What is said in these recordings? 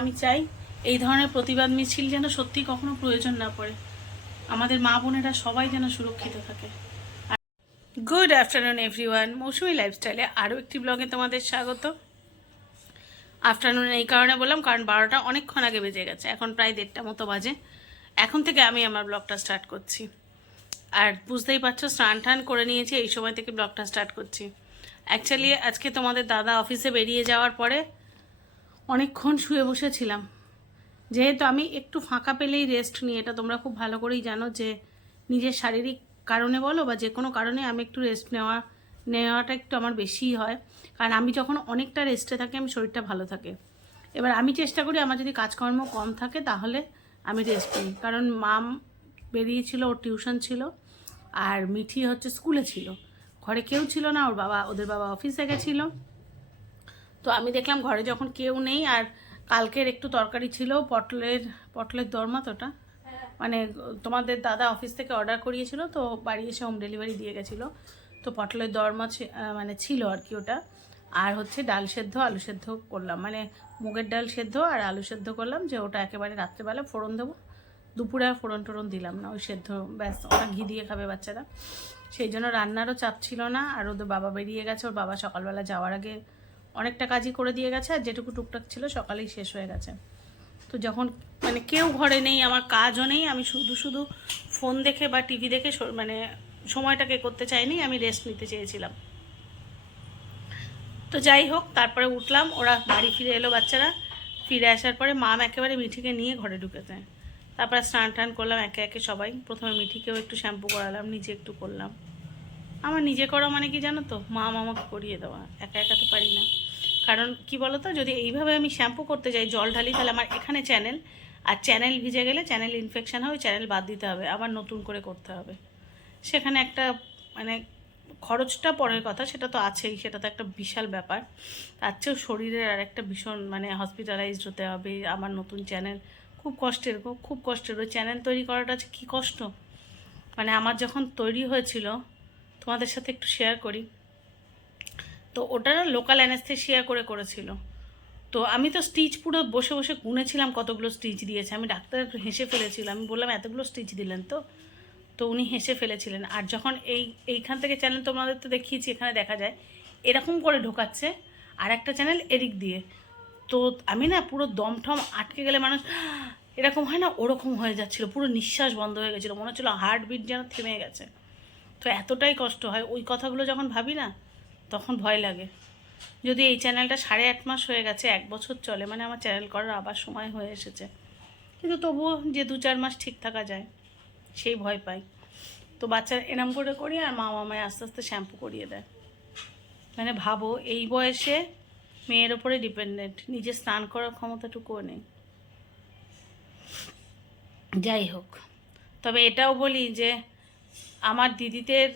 আমি চাই এই ধরনের প্রতিবাদ মিছিল যেন সত্যি কখনো প্রয়োজন না পড়ে। আমাদের মা বোনেরা সবাই যেন সুরক্ষিত থাকে। Good afternoon, everyone. মৌসুমি লাইফস্টাইলে আরও একটি ব্লগে তোমাদের স্বাগত। আফটারনুন এই কারণে বললাম, কারণ বারোটা অনেকক্ষণ আগে বেজে গেছে। এখন প্রায় দেড়টা মতো বাজে। এখন থেকে আমি আমার ব্লগটা স্টার্ট করছি। আর বুঝতেই পারছ, স্নান টান করে নিয়েছি, এই সময় থেকে ব্লগটা স্টার্ট করছি। অ্যাকচুয়ালি আজকে তোমাদের দাদা অফিসে বেরিয়ে যাওয়ার পরে অনেকক্ষণ শুয়ে বসেছিলাম। যেহেতু আমি একটু ফাঁকা পেলেই রেস্ট নিই, এটা তোমরা খুব ভালো করেই জানো যে নিজের শারীরিক কারণে বলো বা যে কোনো কারণে আমি একটু রেস্ট নেওয়া, নেওয়াটা একটু আমার বেশিই হয়। কারণ আমি যখন অনেকটা রেস্টে থাকি, আমি শরীরটা ভালো থাকে। এবার আমি চেষ্টা করি, আমার যদি কাজকর্ম কম থাকে, তাহলে আমি রেস্ট নিই। কারণ মাম বেরিয়েছিল, ওর টিউশন ছিল আর মিঠি হচ্ছে স্কুলে ছিল। ঘরে কেউ ছিল না, ওর বাবা, ওদের বাবা অফিসে গেছিল। তো আমি দেখলাম ঘরে যখন কেউ নেই আর কালকের একটু তরকারি ছিল, পটলের পটলের দরমা তোটা মানে তোমাদের দাদা অফিস থেকে অর্ডার করিয়েছিল, তো বাড়ি এসে হোম ডেলিভারি দিয়ে গেছিল। তো পটলের দরমা মানে ছিল আর কি ওটা। আর হচ্ছে ডাল সেদ্ধ, আলু সেদ্ধ করলাম। মানে মুগের ডাল সেদ্ধ আর আলু সেদ্ধ করলাম, যে ওটা একেবারে রাত্রেবেলা ফোড়ন দেবো। দুপুরে আর ফোড়ন টোড়ন দিলাম না, ওই সেদ্ধ, ব্যাস ওরা ঘি দিয়ে খাবে বাচ্চারা। সেই জন্য রান্নারও চাপ ছিল না, আর ওদের বাবা বেরিয়ে গেছে, ওর বাবা সকালবেলা যাওয়ার আগে অনেকটা কাজই করে দিয়ে গেছে, আর যেটুকু টুকটাক ছিল সকালেই শেষ হয়ে গেছে। তো যখন মানে কেউ ঘরে নেই, আমার কাজও নেই, আমি শুধু শুধু ফোন দেখে বা টিভি দেখে মানে সময়টাকে করতে চাইনি, আমি রেস্ট নিতে চেয়েছিলাম। তো যাই হোক, তারপরে উঠলাম, ওরা বাড়ি ফিরে এলো বাচ্চারা, ফিরে আসার পরে মাম একেবারে মিঠিকে নিয়ে ঘরে ঢুকেছে। তারপরে স্নান টান করলাম, একে একে সবাই। প্রথমে মিঠিকেও একটু শ্যাম্পু করালাম, নিজে একটু করলাম। আমার নিজে করা মানে কি জানো তো? মা আমাকে করিয়ে দেওয়া, একা একা তো পারি না। কারণ কি বলো তো যদি এইভাবে আমি শ্যাম্পু করতে যাই, জল ঢালি, তাহলে আমার এখানে চ্যানেল, আর চ্যানেল ভিজে গেলে চ্যানেল ইনফেকশান হবে চ্যানেল বাদ দিতে হবে, আবার নতুন করে করতে হবে। সেখানে একটা মানে খরচটা পরের কথা, সেটা তো আছেই, সেটা তো একটা বিশাল ব্যাপার। তার চেয়েও শরীরের আর একটা ভীষণ মানে হসপিটালাইজড হতে হবে, আমার নতুন চ্যানেল। খুব কষ্টের গো, খুব কষ্টের। ওই চ্যানেল তৈরি করাটা কী কষ্ট। মানে আমার যখন তৈরি হয়েছিল, তোমাদের সাথে একটু শেয়ার করি। তো ওটা লোকাল অ্যানেস্থেশিয়া করে করেছিল। তো আমি তো স্টিচ পুরো বসে বসে গুনেছিলাম, কতগুলো স্টিচ দিয়েছে। আমি ডাক্তার একটু হেসে ফেলেছিলাম আমি বললাম, এতগুলো স্টিচ দিলেন তো? তো উনি হেসে ফেলেছিলেন। আর যখন এই, এইখান থেকে চ্যানেল তোমাদের তো দেখিয়েছি, এখানে দেখা যায়, এরকম করে ঢোকাচ্ছে। আর একটা চ্যানেল এদিক দিয়ে। তো আমি না পুরো দমঠম আটকে গেলে মানুষ, এরকম হয় না, ওরকম হয়ে যাচ্ছিল, পুরো নিঃশ্বাস বন্ধ হয়ে গেছিল, মনে হচ্ছিল হার্টবিট যেন থেমে গেছে। তো এতটাই কষ্ট হয়, ওই কথাগুলো যখন ভাবি না, তখন ভয় লাগে। যদি এই চ্যানেলটা সাড়ে আট মাস হয়ে গেছে, এক বছর চলে মানে আমার চ্যানেল করার আবার সময় হয়ে এসেছে। কিন্তু তবুও যে দু চার মাস ঠিক থাকা যায়, সেই ভয় পাই। তো বাচ্চার এরম করে করি আর মা মামায় আস্তে আস্তে শ্যাম্পু করিয়ে দেয়। মানে ভাবো এই বয়সে মেয়ের ওপরে ডিপেন্ডেন্ট নিজে স্নান করার ক্ষমতাটুকুও নেই। যাই হোক, তবে এটাও বলি যে আমার দিদিদের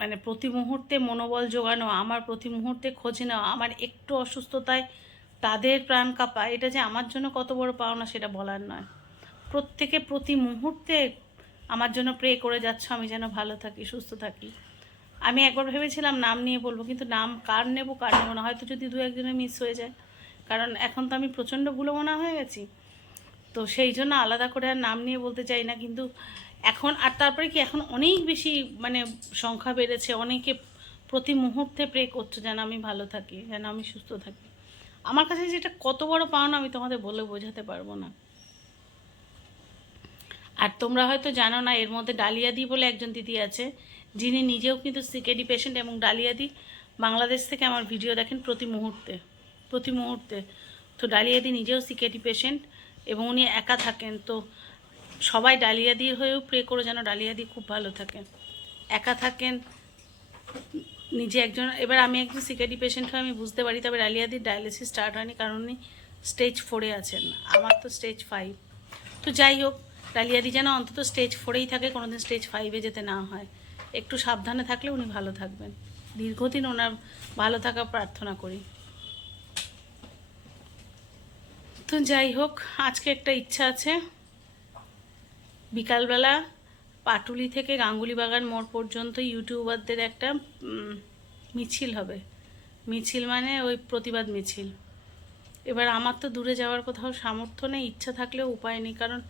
মানে প্রতি মুহূর্তে মনোবল জোগানো, আমার প্রতি মুহূর্তে খোঁজ নেওয়া, আমার একটু অসুস্থতায় তাদের প্রাণ কাঁপা, এটা যে আমার জন্য কত বড় পাওনা সেটা বলার নয়। প্রত্যেকে প্রতি মুহূর্তে আমার জন্য প্রে করে যাচ্ছ, আমি যেন ভালো থাকি, সুস্থ থাকি। আমি একবার ভেবেছিলাম নাম নিয়ে বলব, কিন্তু নাম কার নেব, কার নেব না, হয়তো যদি দু একজনে মিস হয়ে যায়। কারণ এখন তো আমি প্রচণ্ড ভুলো মনে হয়ে গেছি। তো সেই জন্য আলাদা করে আর নাম নিয়ে বলতে চাই না, কিন্তু এখন, আর তারপরে কি এখন অনেক বেশি মানে সংখ্যা বেড়েছে, অনেকে প্রতি মুহূর্তে প্রে করছে যেন আমি ভালো থাকি, যেন আমি সুস্থ থাকি। আমার কাছে যেটা কত বড় পাওনা আমি তোমাদের বলে বোঝাতে পারব না। আর তোমরা হয়তো জানো না, এর মধ্যে ডালিয়া ডালিয়াদি বলে একজন দিদি আছে যিনি নিজেও কিন্তু সিকেডি পেশেন্ট এবং ডালিয়াদি বাংলাদেশ থেকে আমার ভিডিও দেখেন প্রতি মুহূর্তে প্রতি মুহূর্তে। তো ডালিয়াদি নিজেও সিকেডি পেশেন্ট এবং উনি একা থাকেন। তো সবাই ডালিয়াদির হয়েও প্রে করে যেন ডালিয়াদি খুব ভালো থাকেন একা থাকেন, নিজে একজন, এবার আমি একজন সিকেডি পেশেন্ট হয়ে আমি বুঝতে পারি, তবে ডালিয়াদির ডায়ালিসিস স্টার্ট হয়নি কারণ উনি স্টেজ ফোরে আছেন। আমার তো স্টেজ ফাইভ তো যাই হোক, ডালিয়াদি যেন অন্তত স্টেজ ফোরেই থাকে, কোনোদিন স্টেজ ফাইভে যেতে না হয়। একটু সাবধানে থাকলে উনি ভালো থাকবেন। দীর্ঘদিন ওনার ভালো থাকা প্রার্থনা করি। তো যাই হোক, আজকে একটা ইচ্ছা আছে। বিকালবেলা পাটুলি থেকে গাঙ্গুলি বাগান মোড় পর্যন্ত ইউটিউবারদের একটা মিছিল হবে। মিছিল মানে ওই প্রতিবাদ মিছিল। এবার আমার তো দূরে যাওয়ার কোথাও সামর্থ্য নেই, ইচ্ছা থাকলেও উপায় নেই, কারণ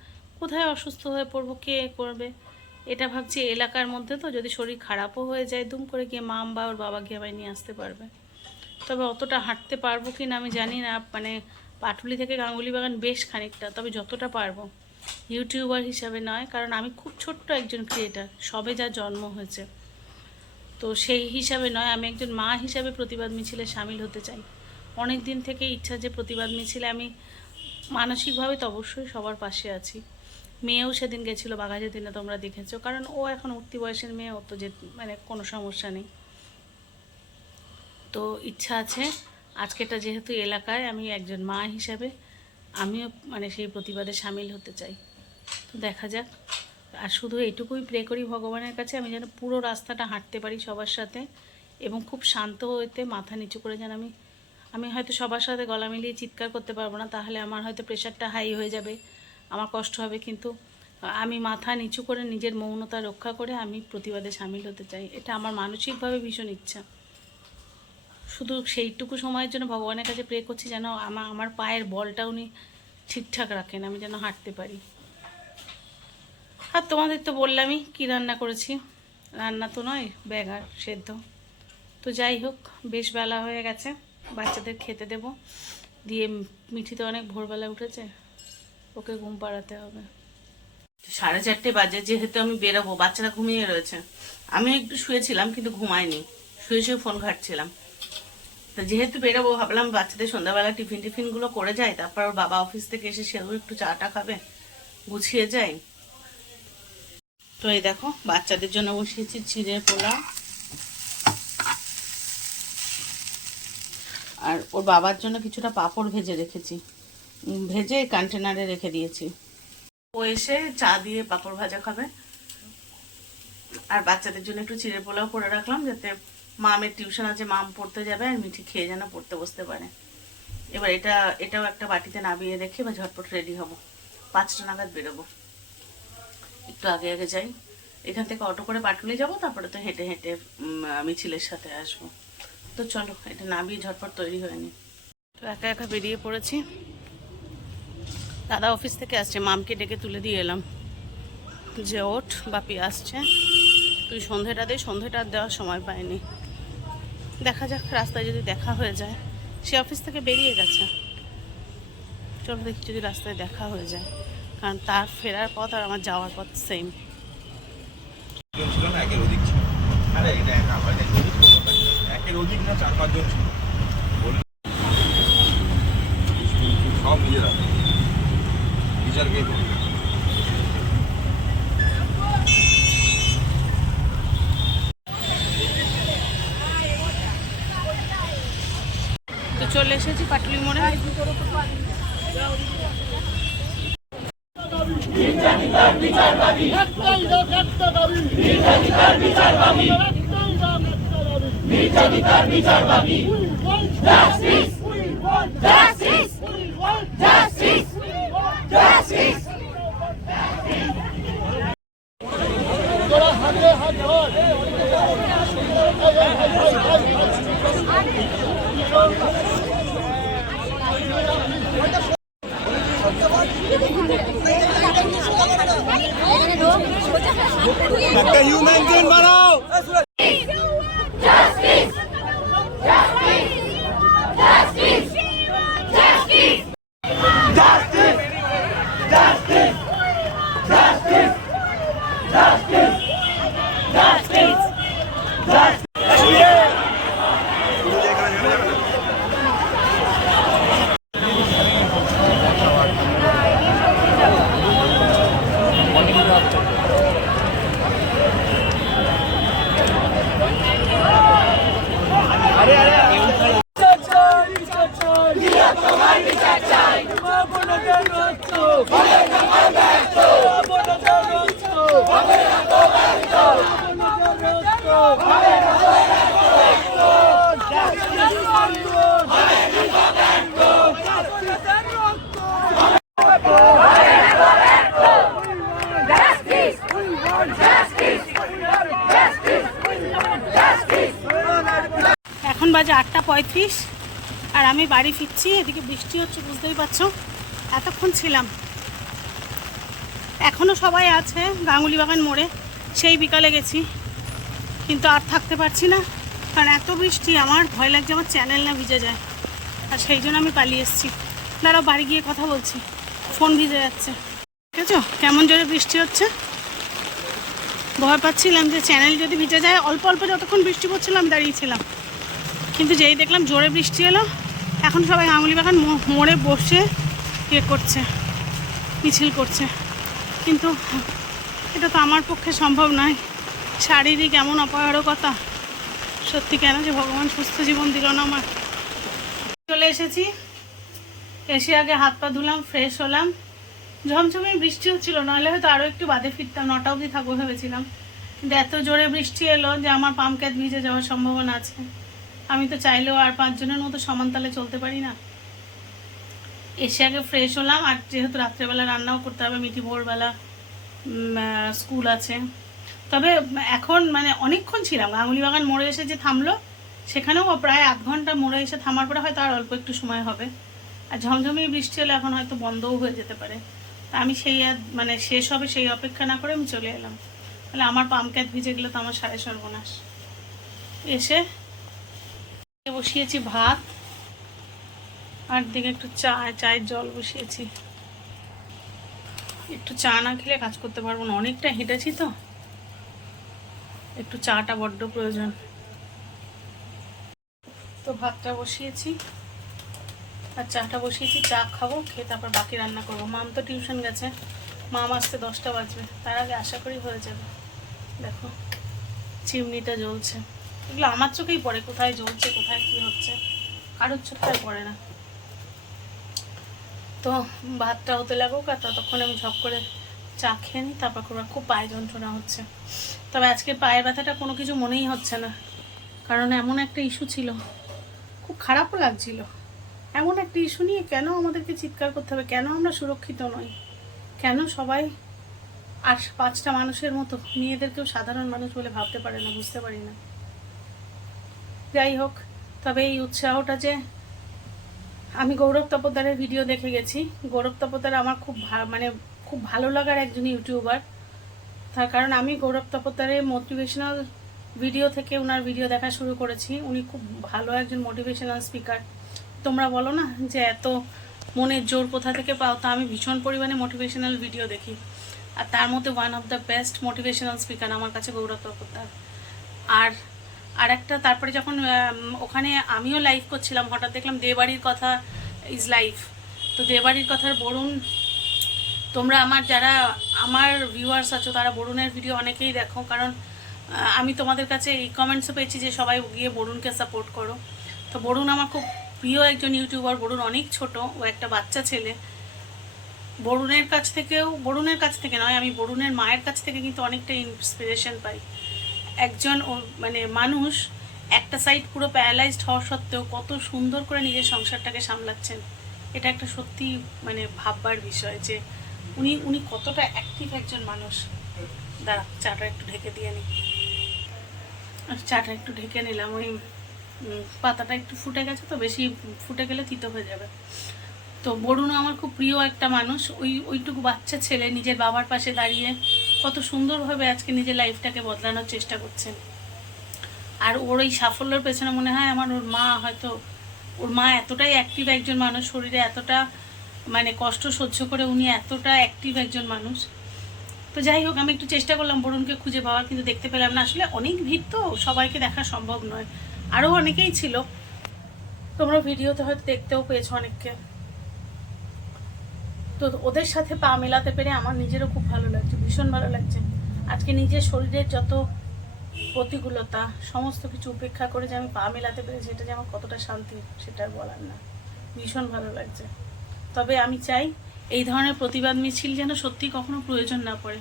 কোথায় অসুস্থ হয়ে পড়ব, কে করবে? এটা ভাবছি এলাকার মধ্যে তো, যদি শরীর খারাপও হয়ে যায়, দুম করে গিয়ে মাম বা ওর বাবা গিয়ে আমায় নিয়ে আসতে পারবে। তবে অতটা হাঁটতে পারব কি না আমি জানি না মানে পাটুলি থেকে গাঙ্গুলি বাগান বেশ খানিকটা, তবে যতটা পারব। ইউটিউবার হিসাবে নয়, কারণ আমি খুব ছোট্ট একজন ক্রিয়েটার সবে যা জন্ম হয়েছে। তো সেই হিসাবে নয়, আমি একজন মা হিসাবে প্রতিবাদ মিছিলে সামিল হতে চাই। অনেক দিন থেকে ইচ্ছা যে প্রতিবাদ মিছিলে আমি মানসিকভাবে তো অবশ্যই সবার পাশে আছি। মেয়েও সেদিন গেছিল বাঘাজের দিনে তোমরা দেখেছ। কারণ ও এখন উঠতি বয়সের মেয়ে ও তো যে মানে কোনো সমস্যা নেই। তো ইচ্ছা আছে আজকেটা যেহেতু এলাকায়, আমি একজন মা হিসাবে আমিও মানে সেই প্রতিবাদে সামিল হতে চাই। তো দেখা যাক। আর শুধু এইটুকুই প্রে করি ভগবানের কাছে, আমি যেন পুরো রাস্তাটা হাঁটতে পারি সবার সাথে এবং খুব শান্ত হইতে, মাথা নিচু করে যেন আমি আমি হয়তো সবার সাথে গলা মিলিয়ে চিৎকার করতে পারব না, তাহলে আমার হয়তো প্রেশারটা হাই হয়ে যাবে। আমার কষ্ট হবে, কিন্তু আমি মাথা নিচু করে নিজের মৌনতা রক্ষা করে আমি প্রতিবাদে সামিল হতে চাই। এটা আমার মানসিকভাবে ভীষণ ইচ্ছা। শুধু সেইটুকু সময়ের জন্য ভগবানের কাছে প্রে করছি যেন আমার আমার পায়ের বলটা উনি ঠিকঠাক রাখেন, আমি যেন হাঁটতে পারি। আর তোমাদের তো বললামই কি রান্না করেছি। রান্না তো নয় ব্যাগার সেদ্ধ। তো যাই হোক, বেশ বেলা হয়ে গেছে, বাচ্চাদের খেতে দেব। দিয়ে মিঠি তো অনেক ভোরবেলা উঠেছে। ওকে ঘুম পাড়াতে হবে। সাড়ে চারটে বাজে, যেহেতু আমি বেরোবো, বাচ্চারা ঘুমিয়ে রয়েছে। আমি একটু শুয়েছিলাম, কিন্তু ঘুমাইনি শুয়ে শুয়ে ফোন ঘাটছিলাম। তো যেহেতু বেরোবো, ভাবলাম বাচ্চাদের সন্ধ্যাবেলা টিফিন টিফিনগুলো করে যায় তারপর ওর বাবা অফিস থেকে এসে সেও একটু চাটা খাবে, গুছিয়ে যায় তো এই দেখো, বাচ্চাদের জন্য বসিয়েছি চিড়ে পোলাও। আর ওর বাবার জন্য কিছুটা পাঁপড় ভেজে রেখেছি। ভেজে কন্টেনারে রেখে দিয়েছি। ও এসে চা দিয়ে পাঁপড় ভাজা খাবে। আর বাচ্চাদের জন্য একটু চিড়ে পোলাও করে রাখলাম যাতে মামের টিউশন আছে, মাম পড়তে যাবে আর মিঠি খেয়ে যেন পড়তে বসতে পারে। এবার এটা, এটাও একটা বাটিতে নামিয়ে রেখে বা ঝটপট রেডি হব। পাঁচটা নাগাদ বেরোবো। একটু আগে আগে যাই। এখান থেকে অটো করে পাটুলি যাব, তারপরে তো হেঁটে হেঁটে মিছিলের সাথে আসব। তো চলো, এটা নামিয়ে ঝটপট তৈরি হয়ে নি তো একা একা বেরিয়ে পড়েছি। দাদা অফিস থেকে আসছে, মামকে ডেকে তুলে দিয়ে এলাম। যে ওঠ, বাপি আসছে। তুই সন্ধেটা দে, সন্ধেটা দেওয়ার সময় পাইনি। দেখা যাক, রাস্তায় যদি দেখা হয়ে যায়। সে অফিস থেকে বেরিয়ে গেছে। চলো দেখি যদি রাস্তায় দেখা হয়ে যায়। কারণ তার ফেরার পথ আর আমার যাওয়ার পথ সেম সব নিজেরা। টিচারকে তো চলে এসেছি পাটুলি মোড়ে একটা হিউম্যান চেন বানাও বাজে আটটা পঁয়ত্রিশ আর আমি বাড়ি ফিরছি, এদিকে বৃষ্টি হচ্ছে, বুঝতেই পারছ। এতক্ষণ ছিলাম। এখনও সবাই আছে গাঙ্গুলি বাগান মোড়ে, সেই বিকালে গেছি। কিন্তু আর থাকতে পারছি না, কারণ এত বৃষ্টি, আমার ভয় লাগছে, আমার চ্যানেল না ভিজে যায়। আর সেই জন্য আমি পালিয়ে এসেছি। দাঁড়াও, বাড়ি গিয়ে কথা বলছি। ফোন ভিজে যাচ্ছে। ঠিক আছে কেমন জোরে বৃষ্টি হচ্ছে? ভয় পাচ্ছিলাম যে চ্যানেল যদি ভিজে যায়, অল্প অল্প যতক্ষণ বৃষ্টি পড়ছিল, আমি দাঁড়িয়েছিলাম কিন্তু যেই দেখলাম জোরে বৃষ্টি এলো, এখন সবাই আঙুলি বাগান মোড়ে বসে ইয়ে করছে, মিছিল করছে। কিন্তু এটা তো আমার পক্ষে সম্ভব নয়। শারীরিক এমন অপারগতা সত্যি কেন যে ভগবান সুস্থ জীবন দিল না আমার? চলে এসেছি। এসে আগে হাত পা ধুলাম ফ্রেশ হলাম। ঝমঝমে বৃষ্টি হচ্ছিল, নাহলে হয়তো আরও একটু বাদে ফিরতাম, নটা অবধি থাকব ভেবেছিলাম। কিন্তু এত জোরে বৃষ্টি এলো যে আমার পাম্প ক্যাট ভিজে যাওয়ার সম্ভাবনা আছে। আমি তো চাইলেও আর পাঁচজনের মতো সমান তালে চলতে পারি না। এসে আগে ফ্রেশ হলাম, আর যেহেতু রাত্রেবেলা রান্নাও করতে হবে, মিঠি ভোরবেলা স্কুল আছে। তবে এখন মানে অনেকক্ষণ ছিলাম গাঙ্গুলি বাগান মোড়ে এসে যে থামলো, সেখানেও প্রায় আধ ঘণ্টা মোড়ে এসে থামার পরে হয়তো আর অল্প একটু সময় হবে। আর ঝমঝমিয়ে বৃষ্টি হলে এখন হয়তো বন্ধও হয়ে যেতে পারে। তা আমি সেই মানে শেষ হবে সেই অপেক্ষা না করে আমি চলে এলাম। তাহলে আমার পামক্যাট ভিজে গেলে তো আমার সাড়ে সর্বনাশ। এসে বসিয়েছি ভাত, আর দিকে একটু চা, চায়ের জল বসিয়েছি। একটু চা না খেলে কাজ করতে পারব না। অনেকটা হেঁটেছি তো। একটু চাটা বড্ড প্রয়োজন। তো ভাতটা বসিয়েছি, আর চাটা বসিয়েছি, চা খাব, খেয়ে তারপর বাকি রান্না করব। মাম তো টিউশন গেছে। মাম আসতে দশটা বাজবে। তার আগে আশা করি হয়ে যাবে। দেখো, চিমনিটা জ্বলছে। এগুলো আমার চোখেই পড়ে, কোথায় জ্বলছে, কোথায় কি হচ্ছে। কারোর চোখটাই পড়ে না। তো ভাতটা হতে লাগুক আর ততক্ষণ আমি ঝপ করে চা খেয়ে নিই, তারপর করব খুব পায়ে যন্ত্রণা হচ্ছে। তবে আজকে পায়ের ব্যথাটা কোনো কিছু মনেই হচ্ছে না, কারণ এমন একটা ইস্যু ছিল, খুব খারাপও লাগছিল। এমন একটা ইস্যু নিয়ে কেন আমাদেরকে চিৎকার করতে হবে? কেন আমরা সুরক্ষিত নই? কেন সবাই আর পাঁচটা মানুষের মতো, মেয়েদেরকেও সাধারণ মানুষ বলে ভাবতে পারে না, বুঝতে পারি না। যাই হোক, তবে এই উৎসাহটা যে আমি গৌরব তপোদারের ভিডিও দেখে গেছি। গৌরব তপোদার আমার খুব মানে খুব ভালো লাগার একজন ইউটিউবার। তার কারণ আমি গৌরব তপোদারের মোটিভেশনাল ভিডিও থেকে ওনার ভিডিও দেখা শুরু করেছি। উনি খুব ভালো একজন মোটিভেশনাল স্পিকার তোমরা বলো না যে এত মনের জোর কোথা থেকে পাও? তা আমি ভীষণ পরিমাণে মোটিভেশনাল ভিডিও দেখি। আর তার মধ্যে one of the best motivational speaker আমার কাছে গৌরব তপোদার। আর আর একটা তারপরে যখন ওখানে আমিও লাইভ করছিলাম, হঠাৎ দেখলাম দেবাড়ির কথা ইজ লাইফ তো দেবাড়ির কথার বরুণ, তোমরা আমার যারা, আমার ভিউয়ার্স আছো, তারা বরুণের ভিডিও অনেকেই দেখো, কারণ আমি তোমাদের কাছে এই কমেন্টসও পেয়েছি যে সবাই গিয়ে বরুণকে সাপোর্ট করো। তো বরুণ আমার খুব প্রিয় একজন ইউটিউবার বরুণ অনেক ছোট, ও একটা বাচ্চা ছেলে। বরুণের কাছ থেকেও, বরুণের কাছ থেকে নয়, আমি বরুণের মায়ের কাছ থেকে কিন্তু অনেকটা ইন্সপিরেশন পাই। একজন মানে মানুষ একটা সাইড পুরো প্যারালাইজড হওয়া সত্ত্বেও কত সুন্দর করে নিজের সংসারটাকে সামলাচ্ছেন। এটা একটা সত্যি মানে ভাববার বিষয় যে উনি উনি কতটা অ্যাক্টিভ একজন মানুষ। দাঁড়া, চাটা একটু ঢেকে দিয়ে নিই চাটা একটু ঢেকে নিলাম, ওই পাতাটা একটু ফুটে গেছে তো, বেশি ফুটে গেলে তিতো হয়ে যাবে। তো বরুণও আমার খুব প্রিয় একটা মানুষ, ওই, ওইটুকু বাচ্চা ছেলে, নিজের বাবার পাশে দাঁড়িয়ে কত সুন্দরভাবে আজকে নিজের লাইফটাকে বদলানোর চেষ্টা করছেন। আর ওর এই সাফল্যের পেছনে মনে হয় আমার ওর মা হয়তো, ওর মা এতটাই অ্যাক্টিভ একজন মানুষ, শরীরে এতটা মানে কষ্ট সহ্য করে উনি এতটা অ্যাক্টিভ একজন মানুষ। তো যাই হোক, আমি একটু চেষ্টা করলাম বরুণকে খুঁজে পাওয়ার, কিন্তু দেখতে পেলাম না। আসলে অনেক ভিড় তো, সবাইকে দেখা সম্ভব নয়। আরও অনেকেই ছিল। তোমরা ভিডিওতে হয়তো দেখতেও পেয়েছ অনেককে। তো ওদের সাথে পা মেলাতে পেরে আমার নিজেরও খুব ভালো লাগছে, ভীষণ ভালো লাগছে। আজকে নিজের শরীরের যত প্রতিকূলতা, সমস্ত কিছু উপেক্ষা করে যে আমি পা মেলাতে পেরেছি, এটা যে আমার কতটা শান্তি, সেটা বলার না। ভীষণ ভালো লাগছে। তবে আমি চাই এই ধরনের প্রতিবাদ মিছিল যেন সত্যি কখনো প্রয়োজন না পড়ে।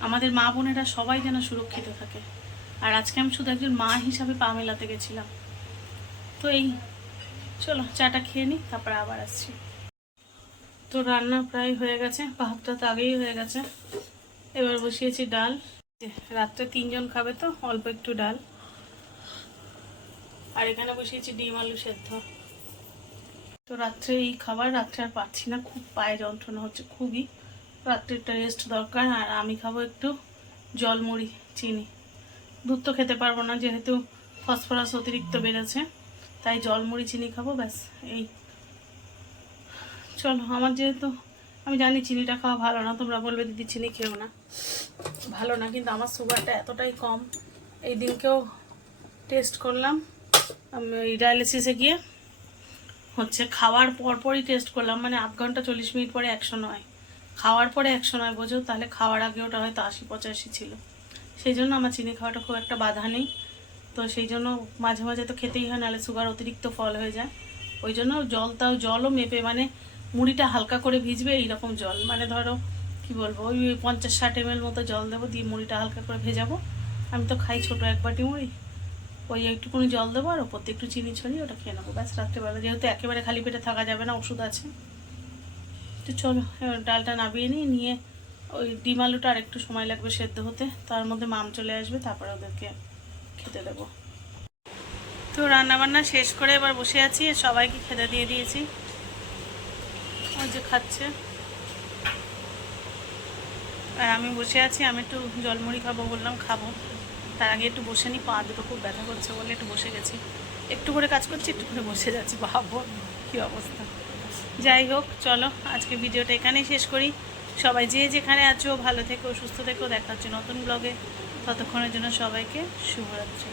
আমাদের মা বোনেরা সবাই যেন সুরক্ষিত থাকে। আর আজকে আমি শুধু একজন মা হিসাবে পা মেলাতে গেছিলাম। তো এই, চলো, চাটা খেয়ে নিই তারপরে আবার আসছি। তো রান্না প্রায় হয়ে গেছে, ভাতটা তো আগেই হয়ে গেছে। এবার বসিয়েছি ডাল। রাত্রে তিনজন খাবে তো, অল্প একটু ডাল। আর এখানে বসিয়েছি ডিম আলু সেদ্ধ। তো রাত্রে এই খাবার, রাত্রে আর পাচ্ছি না, খুব পায়ে যন্ত্রণা হচ্ছে, খুবই। রাত্রে একটা রেস্ট দরকার, আর আমি খাব একটু জল মুড়ি চিনি। দুধ তো খেতে পারব না, যেহেতু ফসফরাস অতিরিক্ত বেড়েছে, তাই জল মুড়ি চিনি খাব, ব্যাস, এই। চলো, আমার যেহেতু, আমি জানি চিনিটা খাওয়া ভালো না, তোমরা বলবে দিদি চিনি খেও না। ভালো না, কিন্তু আমার সুগারটা এতটাই কম। এই দিনকেও টেস্ট করলাম, আমি ডায়ালিসিসে গিয়ে হচ্ছে খাওয়ার পরপরই টেস্ট করলাম মানে আধ ঘণ্টা চল্লিশ মিনিট পরে একশো নয়। খাওয়ার পরে একশো নয় বোঝো, তাহলে খাওয়ার আগে ওটা হয়তো আশি পঁচাশি ছিল। সেই জন্য আমার চিনি খাওয়াটা খুব একটা বাধা নেই। তো সেই জন্য মাঝে মাঝে তো খেতেই হয়, নাহলে সুগার অতিরিক্ত ফল হয়ে যায়। ওই জন্য জল তাও জলও মেপে মানে মুড়িটা হালকা করে ভিজবে, এইরকম জল। মানে ধরো, কি বলব, ওই পঞ্চাশ ষাট এম মতো জল দেবো, দিয়ে মুড়িটা হালকা করে ভেজাবো। আমি তো খাই ছোটো এক বাটি মুড়ি। ওই একটুকুনি জল দেবো আর ওপর একটু চিনি ছড়িয়ে ওটা খেয়ে নেব। ব্যাস, রাত্রেবেলা। যেহেতু একেবারে খালি পেটে থাকা যাবে না, ওষুধ আছে। তো চলো, এবার ডালটা নামিয়ে নিই, নিয়ে ওই ডিম আলুটা আর একটু সময় লাগবে সেদ্ধ হতে। তার মধ্যে মাম চলে আসবে, তারপরে ওদেরকে খেতে দেবো। তো রান্নাবান্না শেষ করে এবার বসে আছি সবাইকে খেতে দিয়ে দিয়েছি। যে খাচ্ছে। আর আমি বসে আছি, আমি একটু জলমুড়ি খাব বললাম, খাব। তার আগে একটু বসে নি, পা দুটো খুব ব্যথা করছে বলে একটু বসে গেছি। একটু করে কাজ করছি, একটু করে বসে যাচ্ছি, ভাবো কী অবস্থা। যাই হোক, চলো, আজকে ভিডিওটা এখানেই শেষ করি। সবাই যে যেখানে আছো, ভালো থেকো, সুস্থ থেকো, দেখা হচ্ছে নতুন ব্লগে ততক্ষণের জন্য সবাইকে শুভরাত্রি।